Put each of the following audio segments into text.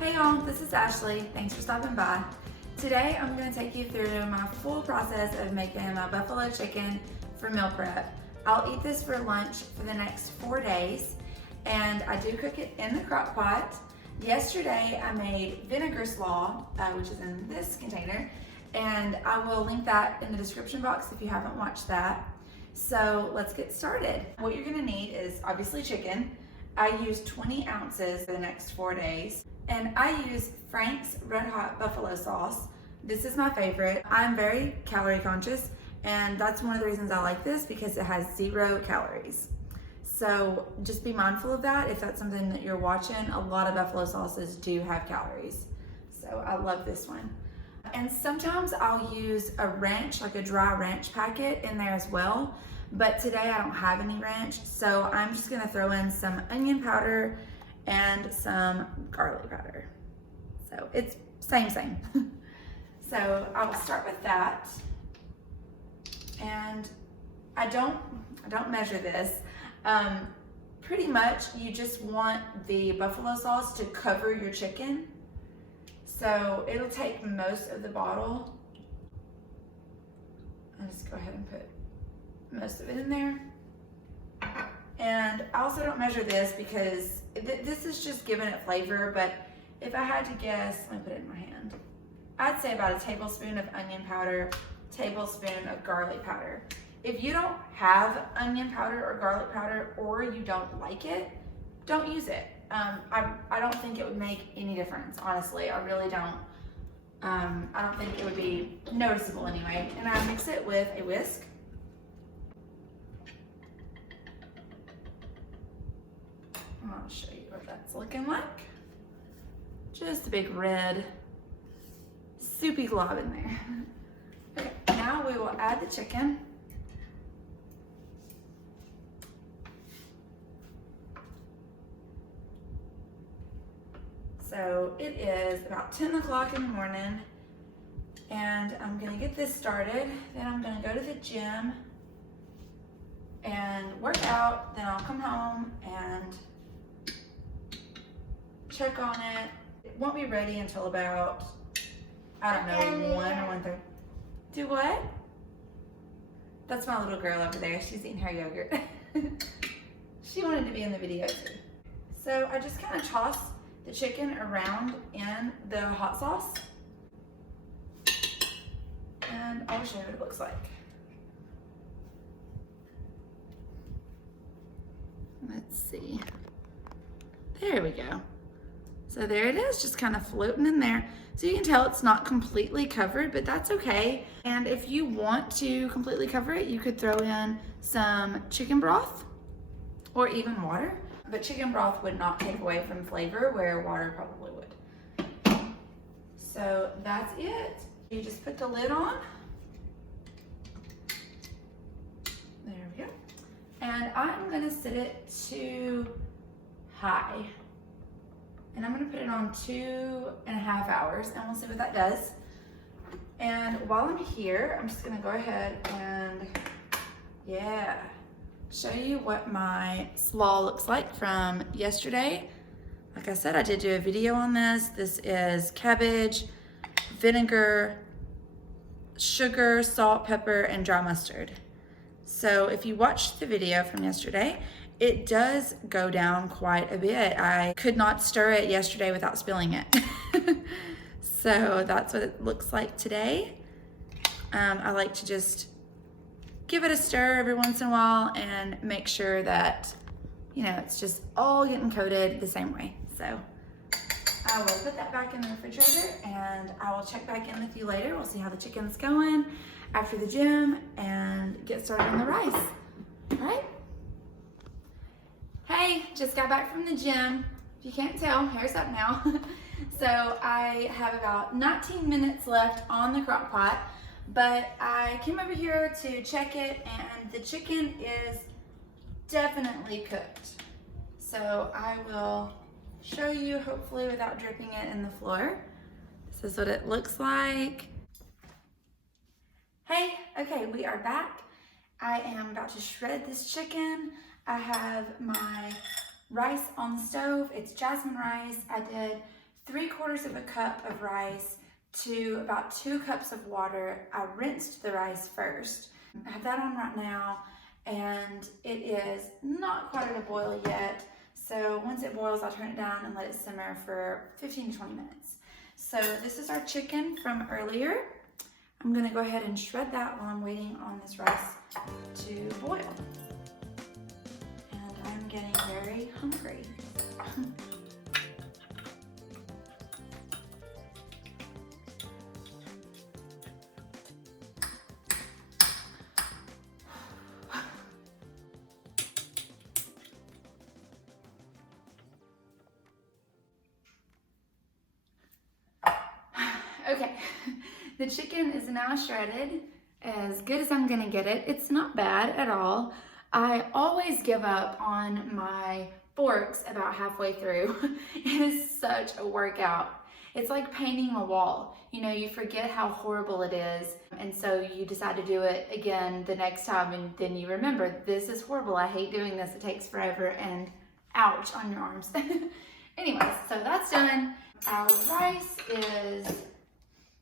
Hey y'all, this is Ashley. Thanks for stopping by. Today I'm going to take you through my full process of making my buffalo chicken for meal prep. I'll eat this for lunch for the next 4 days, and I do cook it in the crock pot. Yesterday I made vinegar slaw, which is in this container, and I will link that in the description box if you haven't watched that. So let's get started. What you're going to need is obviously chicken. I use 20 ounces for the next 4 days. And I use Frank's Red Hot Buffalo sauce. This is my favorite. I'm very calorie conscious, and that's one of the reasons I like this, because it has 0 calories. So just be mindful of that. If that's something that you're watching, a lot of buffalo sauces do have calories. So I love this one. And sometimes I'll use a ranch, like a dry ranch packet in there as well. But today I don't have any ranch, so I'm just gonna throw in some onion powder and some garlic powder. So it's same. So I will start with that. And I don't measure this. Pretty much you just want the buffalo sauce to cover your chicken. So it'll take most of the bottle. I'll just go ahead and put most of it in there. And I also don't measure this because this is just giving it flavor, but if I had to guess, let me put it in my hand. I'd say about a tablespoon of onion powder, tablespoon of garlic powder. If you don't have onion powder or garlic powder, or you don't like it, don't use it. I don't think it would make any difference, honestly. I really don't. I don't think it would be noticeable anyway. And I mix it with a whisk. I'll show you what that's looking like. Just a big red soupy glob in there. Okay, now we will add the chicken. So it is about 10 o'clock in the morning, and I'm gonna get this started. Then I'm gonna go to the gym and work out. Then I'll come home and check on it. It won't be ready until about, I don't know, 1 or 1:30. Do what? That's my little girl over there. She's eating her yogurt. She wanted to be in the video too. So I just kind of toss the chicken around in the hot sauce, and I'll show you what it looks like. Let's see. There we go. So there it is, just kind of floating in there. So you can tell it's not completely covered, but that's okay. And if you want to completely cover it, you could throw in some chicken broth or even water. But chicken broth would not take away from flavor, where water probably would. So that's it. You just put the lid on. There we go. And I'm gonna set it to high. And I'm gonna put it on 2.5 hours, and we'll see what that does. And while I'm here, I'm just gonna go ahead and, show you what my slaw looks like from yesterday. Like I said, I did do a video on this. This is cabbage, vinegar, sugar, salt, pepper, and dry mustard. So if you watched the video from yesterday, it does go down quite a bit. I could not stir it yesterday without spilling it. So that's what it looks like today. I like to just give it a stir every once in a while and make sure that, you know, it's just all getting coated the same way. So I will put that back in the refrigerator, and I will check back in with you later. We'll see how the chicken's going after the gym and get started on the rice. All right? Hey, just got back from the gym. If you can't tell, hair's up now. So I have about 19 minutes left on the crock pot, but I came over here to check it, and the chicken is definitely cooked. So I will show you, hopefully without dripping it in the floor. This is what it looks like. Hey, okay, we are back. I am about to shred this chicken. I have my rice on the stove. It's jasmine rice. I did 3/4 of a cup of rice to about 2 cups of water. I rinsed the rice first. I have that on right now, and it is not quite at a boil yet. So once it boils, I'll turn it down and let it simmer for 15 to 20 minutes. So this is our chicken from earlier. I'm gonna go ahead and shred that while I'm waiting on this rice to boil. And I'm getting very hungry. Okay, the chicken is now shredded, as good as I'm gonna get it. It's not bad at all. I always give up on my forks about halfway through. It is such a workout. It's like painting a wall. You know, you forget how horrible it is, and so you decide to do it again the next time, and then you remember, this is horrible. I hate doing this. It takes forever, and ouch on your arms. Anyways, so that's done. Our rice is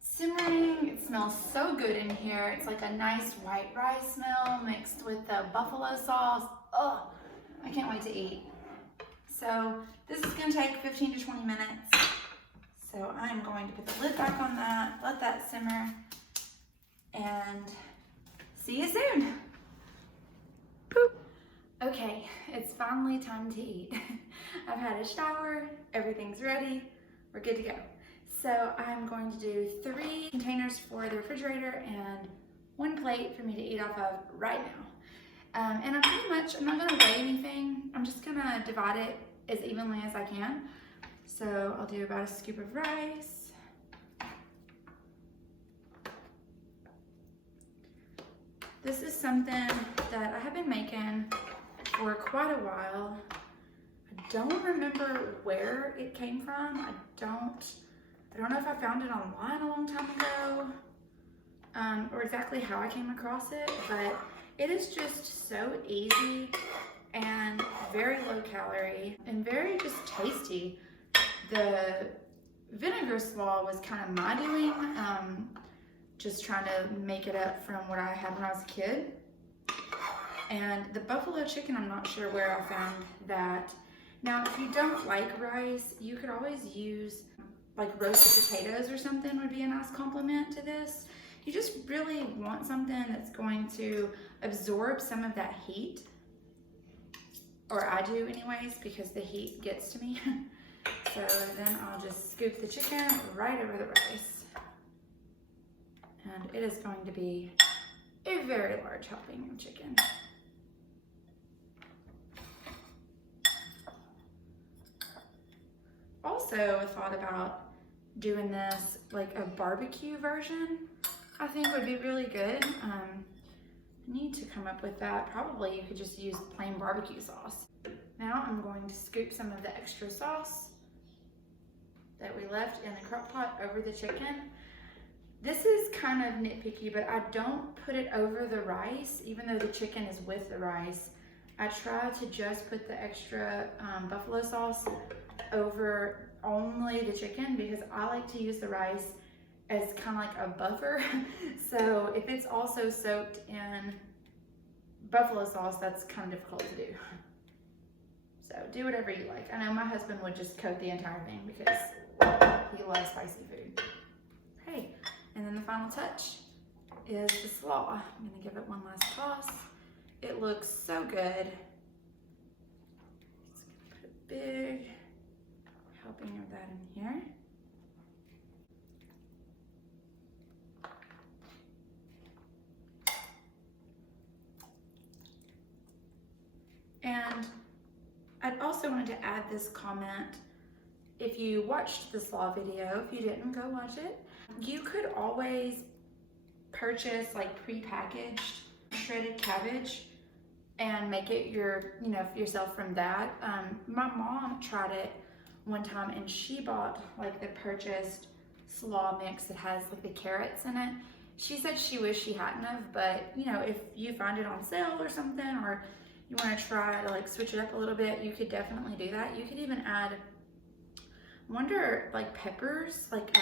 simmering. It smells so good in here. It's like a nice white rice smell mixed with the buffalo sauce. Oh, I can't wait to eat. So this is gonna take 15 to 20 minutes. So I'm going to put the lid back on that, let that simmer, and see you soon. Boop. Okay, it's finally time to eat. I've had a shower, everything's ready, we're good to go. So I'm going to do 3 containers for the refrigerator and 1 plate for me to eat off of right now. And I'm not gonna weigh anything. I'm just gonna divide it as evenly as I can. So I'll do about a scoop of rice. This is something that I have been making for quite a while. I don't remember where it came from. I don't know if I found it online a long time ago, or exactly how I came across it, but it is just so easy and very low calorie and very just tasty. The vinegar slaw was kind of my doing, just trying to make it up from what I had when I was a kid. And the buffalo chicken, I'm not sure where I found that. Now, if you don't like rice, you could always use like roasted potatoes or something would be a nice complement to this. You just really want something that's going to absorb some of that heat, or I do anyways, because the heat gets to me. So then I'll just scoop the chicken right over the rice. And it is going to be a very large helping of chicken. Also thought about doing this like a barbecue version. I think would be really good. I need to come up with that. Probably you could just use plain barbecue sauce. Now I'm going to scoop some of the extra sauce that we left in the crock pot over the chicken. This is kind of nitpicky, but I don't put it over the rice, even though the chicken is with the rice. I try to just put the extra buffalo sauce over only the chicken, because I like to use the rice as kind of like a buffer. So if it's also soaked in buffalo sauce, that's kind of difficult to do. So do whatever you like. I know my husband would just coat the entire thing because he loves spicy food. Okay, and then the final touch is the slaw. I'm gonna give it one last toss. It looks so good. Just gonna put a big helping of that in here. And I'd also wanted to add this comment. If you watched the slaw video, if you didn't, go watch it. You could always purchase like pre-packaged shredded cabbage and make it yourself from that. My mom tried it one time and she bought like the purchased slaw mix that has like the carrots in it. She said she wished she hadn't have, but you know, if you find it on sale or something, or you want to try to like switch it up a little bit, you could definitely do that. You could even add wonder, like peppers, like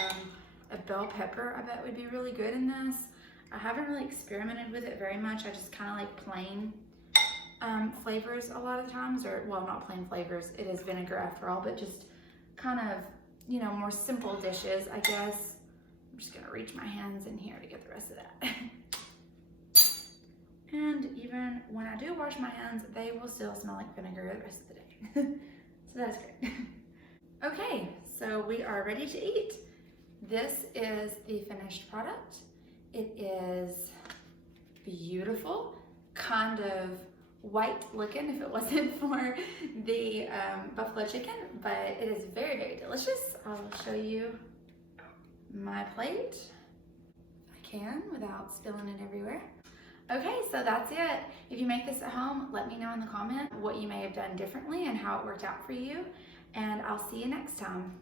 a bell pepper, I bet would be really good in this. I haven't really experimented with it very much. I just kind of like plain flavors a lot of the times, or well, not plain flavors. It is vinegar after all, but just kind of, you know, more simple dishes, I guess. I'm just gonna reach my hands in here to get the rest of that. And even when I do wash my hands, they will still smell like vinegar the rest of the day. So that's great. Okay, so we are ready to eat. This is the finished product. It is beautiful, kind of white looking if it wasn't for the buffalo chicken, but it is very, very delicious. I'll show you my plate if I can without spilling it everywhere. Okay, so that's it. If you make this at home, let me know in the comment what you may have done differently and how it worked out for you, and I'll see you next time.